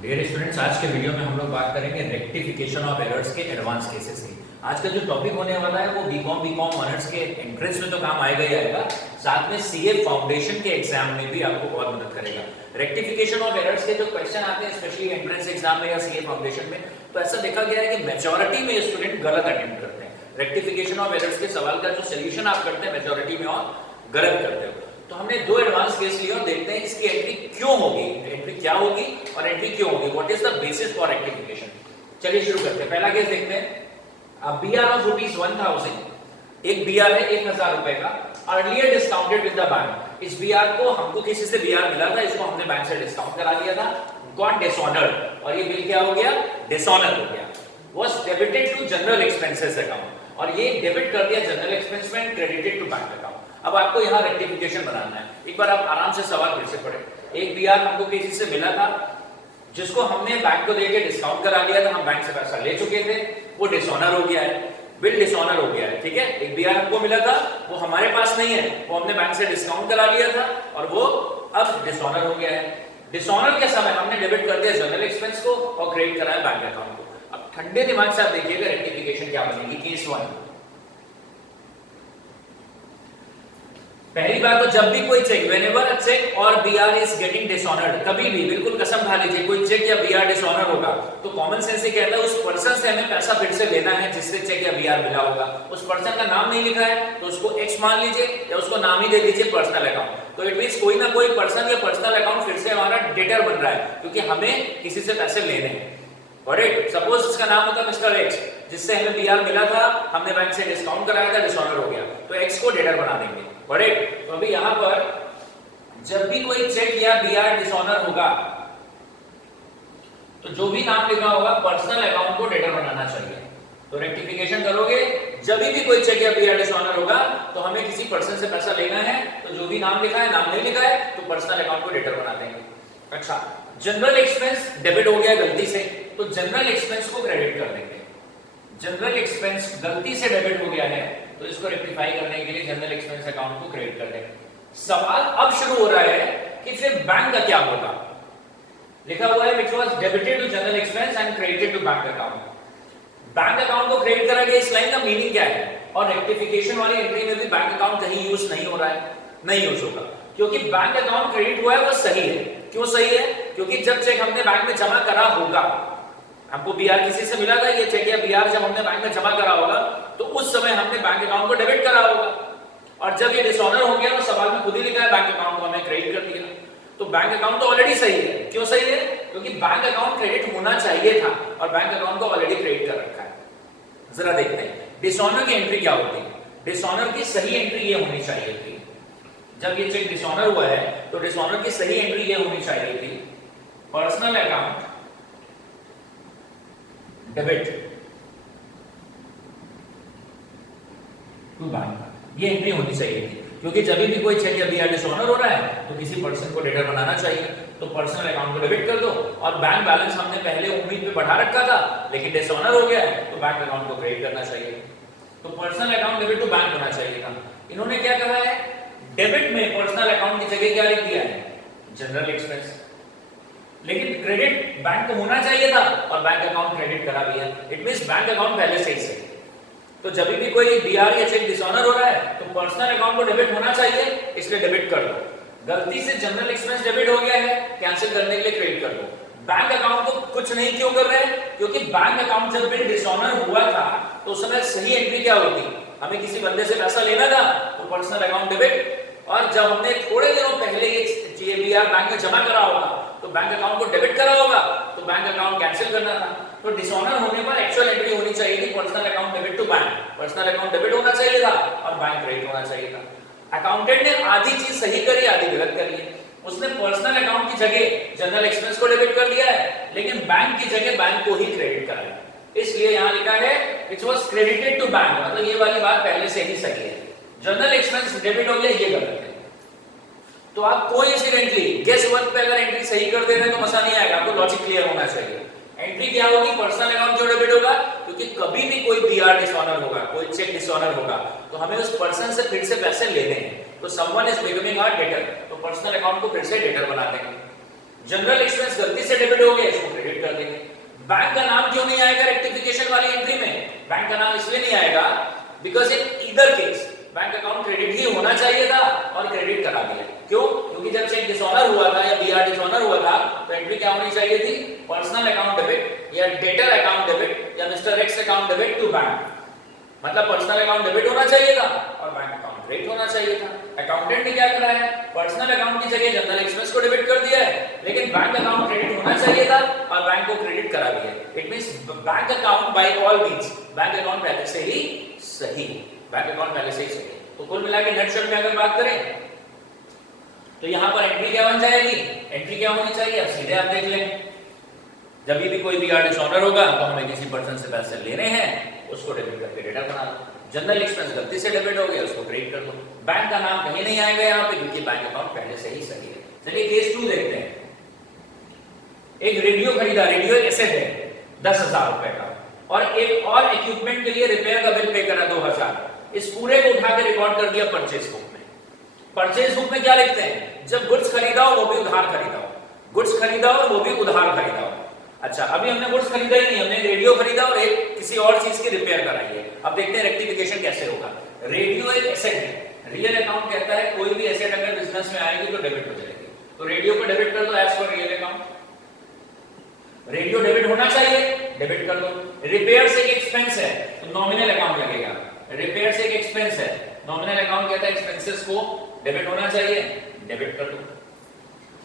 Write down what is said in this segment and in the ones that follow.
Dear students, आज के video में हम लोग बात करेंगे रेक्टिफिकेशन ऑफ एरर्स के एडवांस केसेस की। आज का जो टॉपिक होने वाला है वो बीकॉम ऑनर्स के एंट्रेंस में तो काम आएगा ही आएगा, साथ में सीए फाउंडेशन के एग्जाम में भी आपको बहुत मदद करेगा। रेक्टिफिकेशन ऑफ एरर्स के जो क्वेश्चन आते हैं स्पेशली एंट्रेंस एग्जाम में या सीए फाउंडेशन में, तो ऐसा देखा गया है कि मेजॉरिटी में स्टूडेंट गलत अटेम्प्ट करते हैं। रेक्टिफिकेशन ऑफ एरर्स के सवाल का जो सोल्यूशन आप करते हैं मेजॉरिटी में और गलत करते हो। तो हमने दो एडवांस केस लिए और देखते हैं इसकी एंट्री क्यों होगी, एंट्री क्या होगी और एंट्री क्यों होगी, what is the basis for rectification. चलिए शुरू करते हैं। पहला केस देखते हैं। बीआर ऑफ ₹1000, एक बीआर है 1000 रुपए का, earlier discounted with the bank. इस बीआर को हमको किसी से बीआर मिला था, इसको हमने बैंक से डिस्काउंट करा दिया था, गॉट डिसऑनर्ड, और ये बिल क्या हो गया, डिसऑनर हो गया। Was debited to general expenses account, और ये डेबिट कर दिया जनरल एक्सपेंस में, क्रेडिटेड टू बैंक अकाउंट। अब आपको यहाँ रेक्टिफिकेशन बनाना है। एक बार आप आराम से सवाल फिर से पढ़े। एक बीआर हमको किसी से मिला था जिसको हमने बैंक को देके डिस्काउंट करा लिया था, हम बैंक से पैसा ले चुके थे, वो डिसऑनर हो गया है, बिल डिसऑनर हो गया है। ठीक है, एक बीआर हमको मिला था, वो हमारे पास नहीं है, वो हमने बैंक से डिस्काउंट करा लिया था और वो अब डिसऑनर हो गया है। डिसऑनर के समय हमने डेबिट कर दिया जनरल एक्सपेंस को और क्रेडिट कराया बैंक अकाउंट को। अब ठंडे दिमाग से आप देखिएगा रेक्टिफिकेशन क्या बनेगी। केस 1, पहली बात तो जब भी कोई चेक, व्हेनेवर अ चेक और बीआर इज गेटिंग डिसऑनर्ड, कभी भी बिल्कुल कसम खा लीजिए कोई चेक या बीआर डिसऑनर होगा तो कॉमन सेंस ये कहता है उस पर्सन से हमें पैसा फिर से लेना है जिससे चेक या बीआर मिला होगा। उस पर्सन का नाम नहीं लिखा है तो उसको एक्स मान लीजिए या उसको नाम ही दे दीजिए पर्सनल अकाउंट। तो इट मींस कोई ना कोई पर्सन या पर्सनल अकाउंट फिर से हमारा डेटर बन रहा है क्योंकि हमें किसी से पैसे लेने हैं। करेक्ट, सपोज इसका नाम होता मिस्टर एक्स, जिससे हमें बीआर मिला था, हमने बैंक से डिस्काउंट कराया था, डिसऑनर हो गया, तो एक्स को डेटर बना देंगे। करेक्ट, तो अभी यहां पर जब भी कोई चेक या बीआर डिसऑनर होगा तो जो भी नाम लिखा होगा पर्सनल अकाउंट को डेटर बनाना चाहिए। तो रेक्टिफिकेशन करोगे, जब भी कोई चेक या बीआर डिसऑनर होगा तो हमें किसी पर्सन से पैसा लेना है, तो जो भी नाम लिखा है, नाम नहीं लिखा है तो पर्सनल अकाउंट को डेटर बना देंगे। अच्छा, जनरल एक्सपेंस डेबिट हो गया गलती से, तो जनरल एक्सपेंस को क्रेडिट कर देंगे। जनरल एक्सपेंस गलती से डेबिट हो गया है तो इसको रेक्टिफाई करने के लिए जनरल एक्सपेंस अकाउंट को क्रेडिट कर देंगे। सवाल अब शुरू हो रहा है कि फिर बैंक का क्या होगा। लिखा हुआ है which was debited to general expense and credited to bank account. Bank account को क्रेडिट करा गया, इस लाइन का मीनिंग क्या है? और रेक्टिफिकेशन वाली एंट्री में भी बैंक अकाउंट कहीं यूज नहीं हो रहा है, नहीं यूज होगा क्योंकि बैंक अकाउंट क्रेडिट हुआ है वो सही है। क्यों सही है? क्योंकि जब चेक हमने बैंक में जमा करा होगा, हमको बीआर किसी से मिला था, ये चेक या बीआर जब हमने बैंक में जमा करा होगा तो उस समय हमने बैंक अकाउंट को डेबिट करा होगा, और जब ये डिसऑनर हो गया तो सवाल में खुद ही लिखा है बैंक अकाउंट को हमें क्रेडिट कर दिया। तो बैंक अकाउंट तो ऑलरेडी सही है। क्यों सही है? क्योंकि बैंक अकाउंट क्रेडिट होना चाहिए था और बैंक अकाउंट को ऑलरेडी क्रेडिट कर रखा है। जरा देखते हैं डिसऑनर की एंट्री क्या होती है। डिसऑनर की सही एंट्री ये होनी चाहिए थी, जब ये चेक डिसऑनर हुआ है तो डिसऑनर की सही एंट्री ये होनी चाहिए थी, personal account debit to bank, ये एंट्री होनी चाहिए थी। क्योंकि जब भी कोई चेक या बीआर डिसऑनर हो रहा है तो किसी पर्सन को डेटर बनाना चाहिए, तो पर्सनल अकाउंट को डेबिट कर दो, और बैंक बैलेंस हमने पहले उम्मीद पे बढ़ा रखा था लेकिन डिसऑनर हो गया है तो बैंक अकाउंट को क्रेडिट करना चाहिए। तो personal account debit to bank होना चाहिए था। इन्होंने क्या कहा है, डेबिट में पर्सनल अकाउंट की जगह क्या लिख दिया है, जनरल एक्सपेंस, लेकिन क्रेडिट बैंक को होना चाहिए था और बैंक अकाउंट क्रेडिट करा दिया। इट मींस बैंक अकाउंट पहले से ही सही। तो जब भी कोई बीआर या चेक डिसऑनर हो रहा है तो पर्सनल अकाउंट को डेबिट होना चाहिए, इसलिए डेबिट कर दो। गलती से जनरल एक्सपेंस डेबिट हो गया है, कैंसिल करने के लिए क्रेडिट कर दो। बैंक अकाउंट को कुछ नहीं क्यों कर रहे हैं? क्योंकि बैंक अकाउंट जब बिल डिसऑनर हुआ था तो उस समय सही एंट्री क्या होती, हमें किसी बंदे से पैसा लेना था तो पर्सनल अकाउंट डेबिट, और जब हमने थोड़े दिनों पहले ये बीआर बैंक में जमा करा होगा तो बैंक अकाउंट को डेबिट करा होगा तो बैंक अकाउंट कैंसिल करना था। तो डिसऑनर होने पर एक्चुअल एंट्री होनी चाहिए थी personal account debit to bank, personal account debit होना चाहिए था और बैंक क्रेडिट होना चाहिए था। अकाउंटेंट ने आधी चीज सही करी, आधी गलत करी है। उसने पर्सनल अकाउंट की जगह जनरल एक्सपेंस को डेबिट कर दिया है लेकिन बैंक की जगह बैंक को ही क्रेडिट कराया, इसलिए यहां लिखा है which was credited to bank, मतलब ये वाली बात पहले से ही सही है। जनरल एक्सपेंस डेबिट हो गया, ये गलत है। तो आप कोइंसिडेंटली गेस वर्क पे अगर एंट्री सही कर दे रहे हैं तो मजा नहीं आएगा, आपको लॉजिक क्लियर होना चाहिए। एंट्री क्या होगी, पर्सनल अकाउंट क्यों डेबिट होगा, क्योंकि कभी भी कोई बीआर डिसऑनर होगा, कोई चेक डिसऑनर होगा तो हमें उस पर्सन से फिर से पैसे लेने हैं, तो someone is becoming our debtor, तो पर्सनल अकाउंट को फिर से डेटर बना देंगे। जनरल एक्सपेंस गलती से डेबिट हो गया, इसको क्रेडिट कर देंगे। बैंक का नाम क्यों नहीं आएगा रेक्टिफिकेशन वाली एंट्री में? बैंक का नाम इसलिए नहीं आएगा because in either case bank account credit ही होना चाहिए था और क्रेडिट करा दिया। क्यों? क्योंकि जब चेक डिसऑनर हुआ था या बीआर डिसऑनर हुआ था तो एंट्री क्या होनी चाहिए थी? पर्सनल अकाउंट डेबिट या डेटर अकाउंट डेबिट या mister X account debit to bank. मतलब पर्सनल अकाउंट डेबिट होना चाहिए था और बैंक अकाउंट क्रेडिट होना चाहिए था। अकाउंटेंट ने क्या करा है? पर्सनल अकाउंट की जगह जनरल एक्सपेंस को डेबिट कर दिया है, लेकिन बैंक अकाउंट क्रेडिट होना चाहिए था और बैंक को क्रेडिट करा दिया। It means bank account by all means bank account पहले से ही सही, बैंक अकाउंट पहले से ही सही। तो कुल मिला के नेट शॉर्ट में अगर बात करें तो यहां पर एंट्री क्या बन जाएगी? एंट्री क्या होनी चाहिए? अब सीधे आप देख लें, जब भी कोई भी डिसऑनर होगा तो हमें किसी पर्सन से पैसे लेने हैं, उसको डेबिट करके डेटा बना दो। जनरल एक्सपेंस गलती से डेबिट हो गया, उसको क्रेडिट कर दो। बैंक का नाम कहीं नहीं आएगा यहाँ पे क्योंकि बैंक अकाउंट पहले से ही सही है। चलिए केस 2 देखते हैं। एक रेडियो खरीदा, रेडियो एक एसेट है 10,000 रुपए का, और एक और इक्विपमेंट के लिए रिपेयर का बिल पे करा 2,000। इस पूरे को उठा के रिकॉर्ड कर दिया परचेज बुक में। परचेज बुक में क्या लिखते हैं? जब गुड्स खरीदा हो वो भी उधार खरीदा हो, गुड्स खरीदा हो वो भी उधार खरीदा हो। अच्छा, अभी हमने गुड्स खरीदा ही नहीं, हमने रेडियो खरीदा और एक किसी और चीज की रिपेयर कराई है। अब देखते हैं रेक्टिफिकेशन कैसे होगा। रेडियो एक एसेट है, रियल अकाउंट कहता है कोई भी एसेट अगर बिजनेस में आएगी तो डेबिट हो जाएगी, तो रेडियो को डेबिट कर दो as per real account. Radio debit होना चाहिए, डेबिट कर दो। रिपेयर से एक एक्सपेंस है तो नॉमिनल अकाउंट लगेगा। रिपेयर से एक एक्सपेंस है, नॉमिनल अकाउंट कहता है एक्सपेंसेस को डेबिट होना चाहिए, डेबिट कर दो।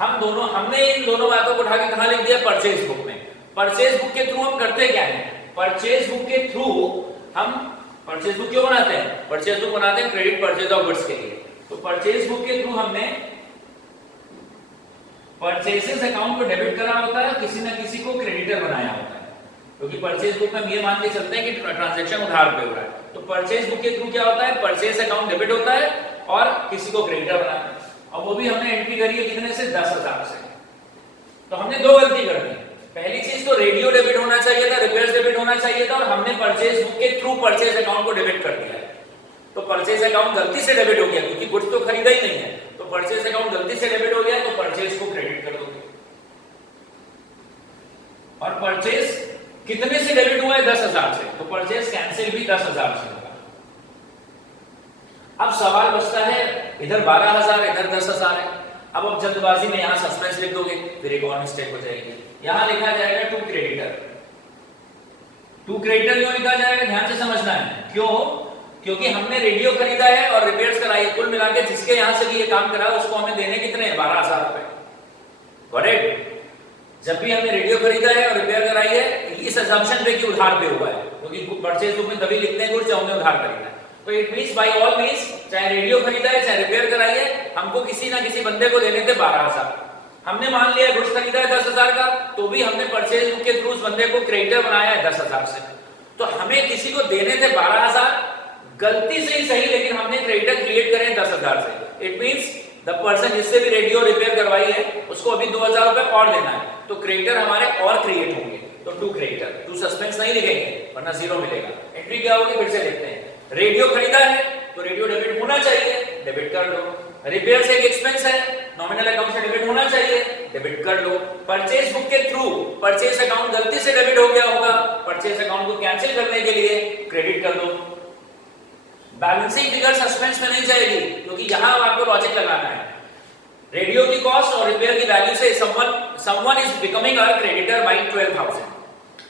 हमने इन दोनों बातों को उठा के कहां लिख दिया? परचेज बुक में। परचेज बुक के थ्रू हम करते क्या है? परचेज बुक के थ्रू हम परचेज बुक क्यों बनाते हैं? परचेज बुक बनाते हैं क्रेडिट परचेज ऑफ गुड्स के लिए। तो परचेज बुक के थ्रू हमने परचेसेस अकाउंट को डेबिट करा होता है, किसी ना किसी को क्रेडिटर बनाया होता है, क्योंकि परचेज बुक में हम ये मान के चलते हैं कि ट्रांजैक्शन उधार पे हो रहा है। तो परचेज बुक के थ्रू क्या होता है? परचेज अकाउंट डेबिट होता है और किसी को क्रेडिटर बनाना है, और वो भी हमने एंट्री करी है कितने से? 10,000 से। तो हमने दो गलती कर दी। पहली चीज तो रेडियो डेबिट होना चाहिए था, रिपेयर्स डेबिट होना चाहिए था, और हमने परचेज बुक के थ्रू परचेज अकाउंट को डेबिट कर दिया है। तो परचेज अकाउंट गलती से डेबिट हो गया क्योंकि गुड्स तो खरीदा ही नहीं है, तो परचेज अकाउंट गलती से डेबिट हो गया तो परचेज को क्रेडिट कर दोगे। और परचेज कितने से डेबिट हुआ है? 10,000 से, तो परचेज कैंसिल भी 10,000 से होगा। अब सवाल बचता है, इधर 12,000 इधर 10,000 है। अब आप जल्दबाजी में यहां सस्पेंस लिख दोगे, फिर एक और मिस्टेक हो जाएगी। यहां लिखा जाएगा टू क्रेडिटर। टू क्रेडिटर क्यों लिखा जाएगा? ध्यान से समझना है। क्यों? क्योंकि हमने रेडियो खरीदा है और रिपेयर्स कराई है, कुल मिला के जिसके यहां से भी ये काम करा उसको हमें देने कितने? 12,000 रुपए। करेक्ट? जब भी हमने रेडियो खरीदा है और रिपेयर कराई है, इस असम्पशन पे कि उधार पे हुआ है, क्योंकि परचेज बुक में तभी लिखते हैं गुड्स हमने उधार खरीदा है। तो it means by all means, चाहे रेडियो खरीदा है चाहे रिपेयर कराई है, हमको किसी ना किसी बंदे को देने थे 12,000। हमने मान लिया गुड्स खरीदा है 10,000 का, तो भी हमने परचेज बुक के थ्रू उस बंदे को क्रेडिटर बनाया है 10,000 से। तो हमें किसी को देने थे 12,000, गलती से ही सही, लेकिन हमने क्रेडिटर क्रिएट करे 10,000 से। इट मींस द पर्सन जिससे भी रेडियो रिपेयर करवाई है उसको अभी 2,000 रुपए और देना है, तो क्रेडिटर हमारे और क्रिएट होंगे। तो टू क्रेडिटर, टू सस्पेंस नहीं लिखेंगे वरना जीरो मिलेगा। एंट्री क्या होगी? फिर से देखते हैं। रेडियो खरीदा है तो रेडियो डेबिट होना चाहिए, डेबिट कर लो। रिपेयर से एक एक्सपेंस है, नॉमिनल अकाउंट से डेबिट होना चाहिए, डेबिट कर लो। परचेज बुक के थ्रू परचेज अकाउंट गलती से डेबिट हो गया होगा, परचेज अकाउंट को कैंसिल करने के लिए क्रेडिट कर दो। बैलेंसिंग फिगर सस्पेंस में नहीं जाएगी क्योंकि यहां आपको लॉजिक लगाना है। रेडियो की कॉस्ट और रिपेयर की वैल्यू से someone is becoming our creditor by 12,000,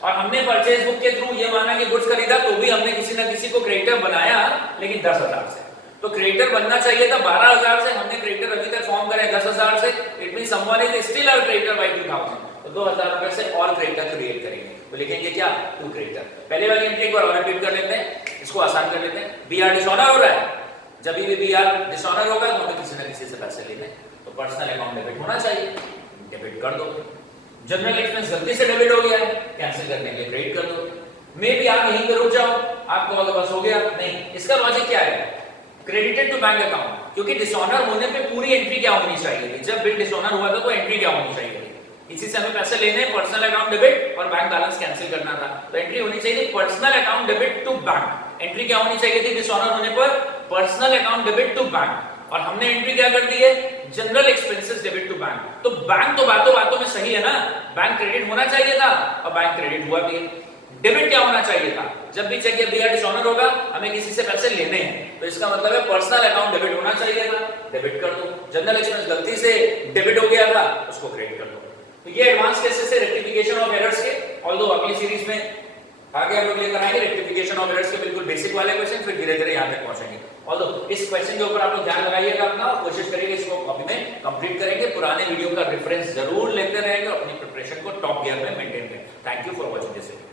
और हमने परचेज बुक के थ्रू ये माना कि गुड्स खरीदा तो भी हमने किसी ना किसी को क्रेडिटर बनाया, लेकिन 10,000 से। तो क्रेडिटर बनना चाहिए था 12,000 से, हमने क्रेडिटर अभी तक फॉर्म करे 10,000 से। It means someone is still our creditor by 2,000, तो 2,000 रुपए से और क्रेडिटर क्रिएट करेंगे, तो लिखेंगे क्या? To creditor. पहले वाली एंट्री एक बार रिपीट कर लेते हैं, इसको आसान कर लेते हैं। बीआर डिसऑनर हो रहा है, जब भी बीआर डिसऑनर होगा तो हमें किसी ना किसी से पैसे लेने, तो पर्सनल अकाउंट डेबिट होना चाहिए, डेबिट कर दो। जनरल एक्सपेंस गलती से डेबिट हो गया है, कैंसिल करने के लिए क्रेडिट कर दो। मे भी आप यहीं पे रुक जाओ, आपको अगर बस हो गया नहीं। इसका लॉजिक क्या है? क्रेडिटेड टू बैंक अकाउंट, क्योंकि डिसऑनर होने पे पूरी एंट्री क्या होनी चाहिए? जब बिल डिसऑनर हुआ था तो एंट्री क्या होनी चाहिए? इसी से हमें पैसे लेने, पर्सनल अकाउंट डेबिट और बैंक बैलेंस कैंसिल करना था, तो एंट्री होनी चाहिए personal account debit to bank. Entry क्या होनी चाहिए थी डिसऑनर होने पर? Personal account debit to bank, और हमने एंट्री क्या कर दी है? General expenses debit to bank, तो बैंक तो बातों बातों में सही है ना, बैंक क्रेडिट होना चाहिए था और बैंक क्रेडिट हुआ भी है। डेबिट क्या होना चाहिए था, जब भी चेक या बीआर डिसऑनर होगा हमें किसी से पैसे लेने हैं, तो इसका मतलब है पर्सनल अकाउंट डेबिट होना चाहिए था, डेबिट कर दो। जनरल एक्सपेंस गलती से डेबिट हो गया था, उसको क्रेडिट कर दो। तो ये एडवांस केसेस है रेक्टिफिकेशन ऑफ एरर्स के, ऑल्दो अगली सीरीज में आगे हम लोग लेकर आएंगे रेक्टिफिकेशन ऑफ एरर्स के बिल्कुल बेसिक वाले क्वेश्चन, फिर धीरे धीरे यहाँ तक पहुंचेंगे। ऑल्दो इस क्वेश्चन के ऊपर आप लोग ध्यान लगाइएगा अपना और कोशिश करिएगा इसको कॉपी में कंप्लीट करेंगे, पुराने वीडियो का रेफरेंस जरूर लेते रहेंगे, अपनी प्रिपरेशन को टॉप गियर में मेंटेन करें। Thank you for watching this video.